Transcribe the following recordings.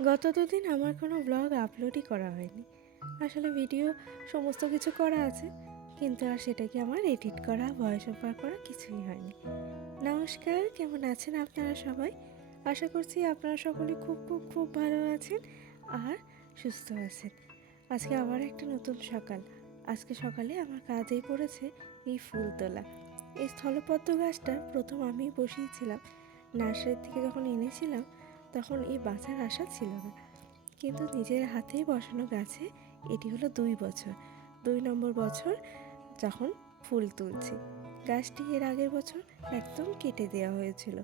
গত দুদিন আমার কোনো ব্লগ আপলোডই করা হয়নি। আসলে ভিডিও সমস্ত কিছু করা আছে, কিন্তু আর সেটাকে আমার এডিট করা, ভয়েস ওভার করা কিছুই হয়নি। নমস্কার, কেমন আছেন আপনারা সবাই? আশা করছি আপনারা সকলে খুব খুব খুব ভালো আছেন আর সুস্থ আছেন। আজকে আবার একটা নতুন সকাল। আজকে সকালে আমার কাজেই পড়েছে এই ফুল তোলা। এই স্থলপদ্ম গাছটা প্রথম আমি বসিয়েছিলাম। নার্সারি থেকে যখন এনেছিলাম তখন এই বাঁচার আশা ছিল না, কিন্তু নিজের হাতেই বসানো গাছে এটি হলো 2 বছর, 2 নম্বর বছর যখন ফুল তুলছি। গাছটি এর আগের বছর একদম কেটে দেওয়া হয়েছিল,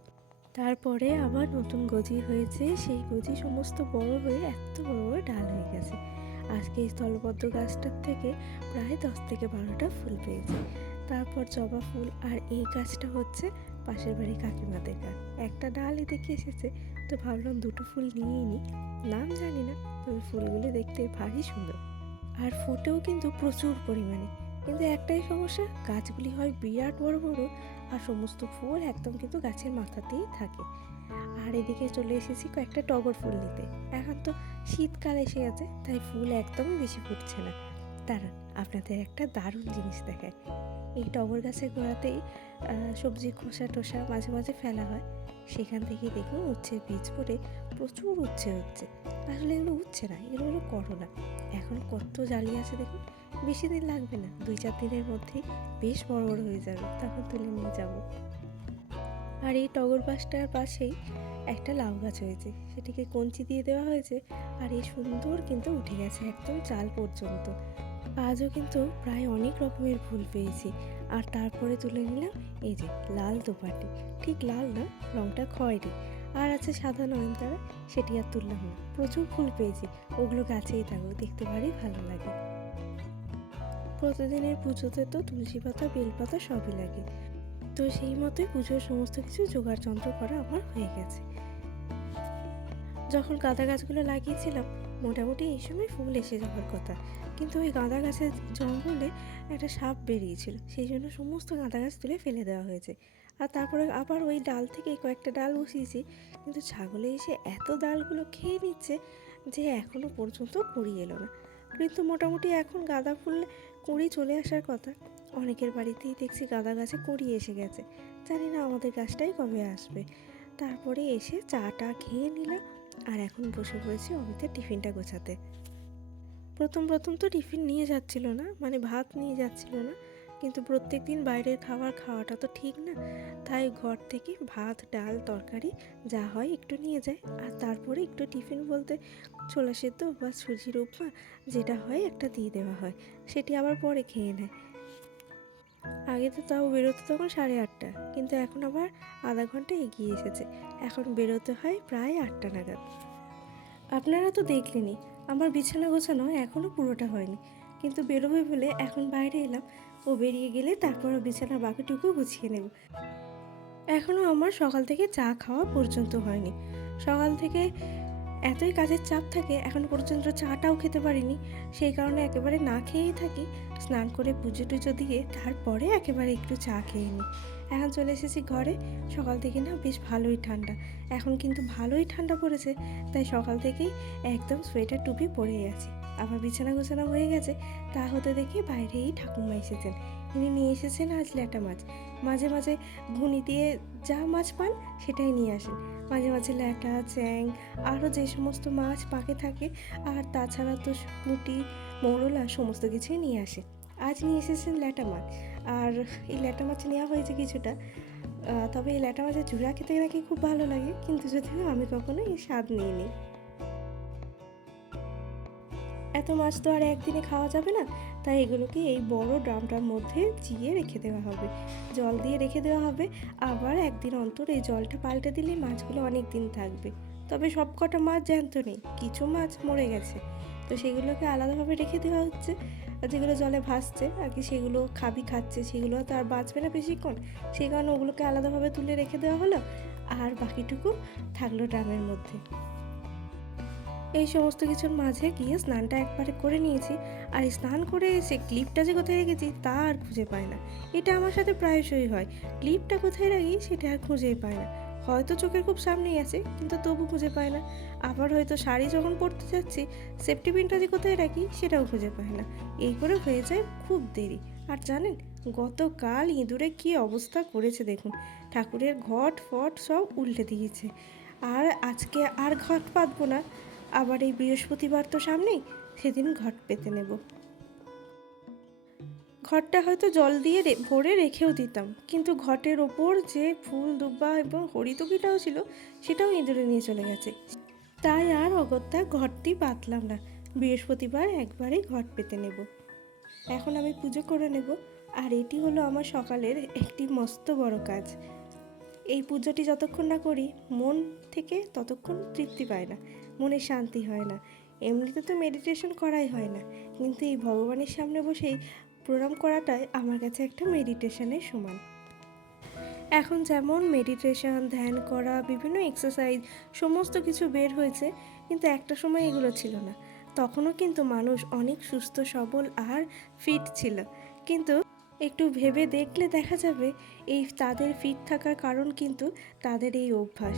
তারপরে আবার নতুন গজি হয়েছে। সেই গজি সমস্ত বড় হয়ে এত বড় বড় ডাল হয়ে গেছে। আজকে এই স্থলপদ্ম গাছটার থেকে প্রায় 10 থেকে 12টা ফুল পেয়েছি। তারপর জবা ফুল, আর এই গাছটা হচ্ছে পাশের বাড়ি কাকিমাদের গাছ। একটা ডাল এদিকে এসেছে, তো ভাবলাম দুটো ফুল নিয়েই নিই। নাম জানি না, তবে ফুলগুলো দেখতে ভারী সুন্দর আর ফোটেও কিন্তু প্রচুর পরিমাণে। কিন্তু একটাই সমস্যা, গাছগুলি হয় বিরাট বড় বড় আর সমস্ত ফুল একদম কিন্তু গাছের মাথাতেই থাকে। আর এদিকে চলে এসেছি কয়েকটা টগর ফুল নিতে। এখন তো শীতকাল এসে গেছে, তাই ফুল একদমই বেশি ফুটছে না। দাঁড়ান, আপনাদের একটা দারুণ জিনিস দেখায়। এই টগর গাছের গোড়াতেই সবজি খোসা টোসা মাঝে মাঝে ফেলা হয়, সেখান থেকে দেখুন উচ্ছের বীজ পড়ে প্রচুর উচ্ছে হচ্ছে। আসলে এগুলো উচ্ছে না, এগুলো হলো করলা। এখন কত জালি আছে দেখুন। বেশি দিন লাগবে না, 2-4 দিনের মধ্যেই বেশ বড় বড় হয়ে যাবে, তখন তুলে নিয়ে যাব। আর এই টগর গাছটার পাশেই একটা লাউ গাছ হয়েছে, সেটিকে কঞ্চি দিয়ে দেওয়া হয়েছে। আর এই সুন্দর কিন্তু উঠে গেছে একদম চাল পর্যন্ত। আজও কিন্তু প্রায় অনেক রকমের ফুল পেয়েছি। আর তারপরে তুলে নিলাম এই যে লাল দোপাটি। ঠিক লাল না, রংটা খয়েরি। আর আছে সাদা নয়নতারা, সেটি আর তুললাম না। প্রচুর ফুল পেয়েছি, ওগুলো গাছেই থাকুক, দেখতে ভারী ভালো লাগে। প্রতিদিনের পুজোতে তো তুলসী পাতা, বেলপাতা সবই লাগে, তো সেই মতোই পুজোর সমস্ত কিছু জোগাড় যন্ত্র করা আমার হয়ে গেছে। যখন গাঁদা গাছগুলো লাগিয়েছিলাম মোটামুটি এই সময় ফুল এসে যাওয়ার কথা, কিন্তু ওই গাঁদা গাছের জঙ্গলে একটা সাপ বেরিয়েছিল, সেই জন্য সমস্ত গাঁদা গাছ তুলে ফেলে দেওয়া হয়েছে। আর তারপরে আবার ওই ডাল থেকে কয়েকটা ডাল বসিয়েছি, কিন্তু ছাগলে এসে এত ডালগুলো খেয়ে নিচ্ছে যে এখনও পর্যন্ত কুড়ি এলো না। কিন্তু মোটামুটি এখন গাঁদা ফুল কুড়ি চলে আসার কথা। অনেকের বাড়িতেই দেখছি গাঁদা গাছে কুড়ি এসে গেছে, জানি না আমাদের গাছটাই কবে আসবে। তারপরে এসে চাটা খেয়ে নিলাম, আর এখন বসে পড়েছি অমিতের টিফিনটা গোছাতে। প্রথম প্রথম তো টিফিন নিয়ে যাচ্ছিল না, মানে ভাত নিয়ে যাচ্ছিল না, কিন্তু প্রত্যেক দিন বাইরের খাবার খাওয়াটা তো ঠিক না, তাই ঘর থেকে ভাত ডাল তরকারি যা হয় একটু নিয়ে যায়। আর তারপরে একটু টিফিন বলতে ছোলা সেদ্ধ বা সুজির উপমা যেটা হয় একটা দিয়ে দেওয়া হয়, সেটি আবার পরে খেয়ে নেয়। আগে তো তাও বেরোতো তখন 8:30, কিন্তু এখন আবার আধা ঘন্টা এগিয়ে এসেছে, এখন বেরোতে হয় প্রায় 8টা নাগাদ। আপনারা তো দেখলেনই, আমার বিছানা গোছানো এখনও পুরোটা হয়নি, কিন্তু বেরোবে বলে এখন বাইরে এলাম। ও বেরিয়ে গেলে তারপর বিছানার বাকিটুকু গুছিয়ে নেব। এখনও আমার সকাল থেকে চা খাওয়া পর্যন্ত হয়নি। সকাল থেকে এতই কাজের চাপ থাকে, এখন পর্যন্ত চাটাও খেতে পারিনি, সেই কারণে একেবারে না খেয়েই থাকি। স্নান করে পুজো টুজো দিয়ে তারপরে একেবারে একটু চা খেয়ে নিই। এখন চলে এসেছি ঘরে। সকাল থেকে না বেশ ভালোই ঠান্ডা, এখন কিন্তু ভালোই ঠান্ডা পড়েছে, তাই সকাল থেকেই একদম সোয়েটার টুপি পরেই আছি। আমার বিছানা গোছানো হয়ে গেছে, তা হতে দেখি বাইরেই ঠাকুমা এসেছেন। ইনি নিয়ে এসেছেন আজ ল্যাটা মাছ। মাঝে মাঝে ঘুনি দিয়ে যা মাছ পান সেটাই নিয়ে আসেন। মাঝে মাঝে ল্যাটা, চ্যাং, আরও যে সমস্ত মাছ পাকে থাকে, আর তাছাড়া তো পুঁটি, মৌরলা সমস্ত কিছুই নিয়ে আসে। আজ নিয়ে এসেছেন ল্যাটা মাছ। আর এই ল্যাটা মাছ নেওয়া হয়েছে কিছুটা, তবে এই ল্যাটা মাছের ঝুড়া খেতে নাকি খুব ভালো লাগে, কিন্তু যদিও আমি কখনো এই স্বাদ নিইনি। এত মাছ তো আর একদিনে খাওয়া যাবে না, তাই এগুলোকে এই বড় ড্রামটার মধ্যে চিয়ে রেখে দেওয়া হবে, জল দিয়ে রেখে দেওয়া হবে। আবার একদিন অন্তর এই জলটা পাল্টে দিলে মাছগুলো অনেক দিন থাকবে। তবে সব কটা মাছ জ্যান্ত নেই, কিছু মাছ মরে গেছে, তো সেগুলোকে আলাদাভাবে রেখে দেওয়া হচ্ছে। যেগুলো জলে ভাসছে আর কি, সেগুলো খাচ্ছে, সেগুলো তো আর বাঁচবে না বেশিক্ষণ, সেই কারণে ওগুলোকে আলাদাভাবে তুলে রেখে দেওয়া হলো, আর বাকিটুকু থাকলো ড্রামের মধ্যে। এই সমস্ত কিছুর মাঝে গিয়ে স্নানটা একবারে করে নিয়েছি। আর স্নান করে এসে ক্লিপটা যে কোথায় রেখেছি তা আর খুঁজে পায় না। এটা আমার সাথে প্রায়শই হয়, ক্লিপটা কোথায় রাখি সেটা আর খুঁজেই পায় না। হয়তো চোখের খুব সামনেই আছে, কিন্তু তবু খুঁজে পায় না। আবার হয়তো শাড়ি যখন পরতে যাচ্ছি, সেফটি পিনটা যে কোথায় রাখি সেটাও খুঁজে পায় না। এই করে হয়ে যায় খুব দেরি। আর জানেন, গতকাল ইঁদুরে কী অবস্থা করেছে দেখুন, ঠাকুরের ঘট ফট সব উল্টে দিয়েছে। আর আজকে আর ঘট পাতবো না, আবার এই বৃহস্পতিবার তো সামনেই, সেদিন ঘট পেতে নেব। ঘরটা হয়তো জল দিয়ে ভরে রেখেও দিতাম, কিন্তু ঘটের ওপর যে ফুল দুব্বা এবং হরিতকিটাও ছিল, সেটাও ইঁদুরে নিয়ে চলে গেছে। তাই আর অগত্যা ঘরটি পাতলাম না, বৃহস্পতিবার একবারেই ঘট পেতে নেব। এখন আমি পুজো করে নেব। আর এটি হলো আমার সকালের একটি মস্ত বড় কাজ। এই পুজোটি যতক্ষণ না করি, মন থেকে ততক্ষণ তৃপ্তি পায় না, মনে শান্তি হয় না। এমনিতে তো মেডিটেশন করাই হয় না, কিন্তু এই ভগবানের সামনে বসেই প্রণাম করাটাই আমার কাছে একটা মেডিটেশনের সমান। এখন যেমন মেডিটেশন, ধ্যান করা, বিভিন্ন এক্সারসাইজ সমস্ত কিছু বের হয়েছে, কিন্তু একটা সময় এগুলো ছিল না। তখনও কিন্তু মানুষ অনেক সুস্থ সবল আর ফিট ছিল। কিন্তু একটু ভেবে দেখলে দেখা যাবে এই তাদের ফিট থাকার কারণ কিন্তু তাদের এই অভ্যাস।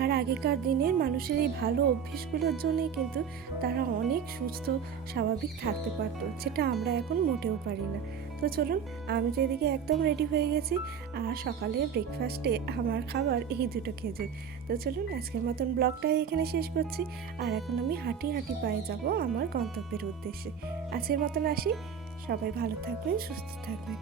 আর আগেকার দিনের মানুষের এই ভালো অভ্যেসগুলোর জন্যই কিন্তু তারা অনেক সুস্থ স্বাভাবিক থাকতে পারতো, যেটা আমরা এখন মোটেও পারি না। তো চলুন, আমি তো এদিকে একদম রেডি হয়ে গেছি। আর সকালে ব্রেকফাস্টে আমার খাবার এই দুটো খেজুর। তো চলুন, আজকের মতন ব্লগটাই এখানে শেষ করছি। আর এখন আমি হাঁটি হাঁটি পায়ে যাব আমার গন্তব্যের উদ্দেশ্যে। আজকের মতন আসি। সবাই ভালো থাকবেন, সুস্থ থাকবেন।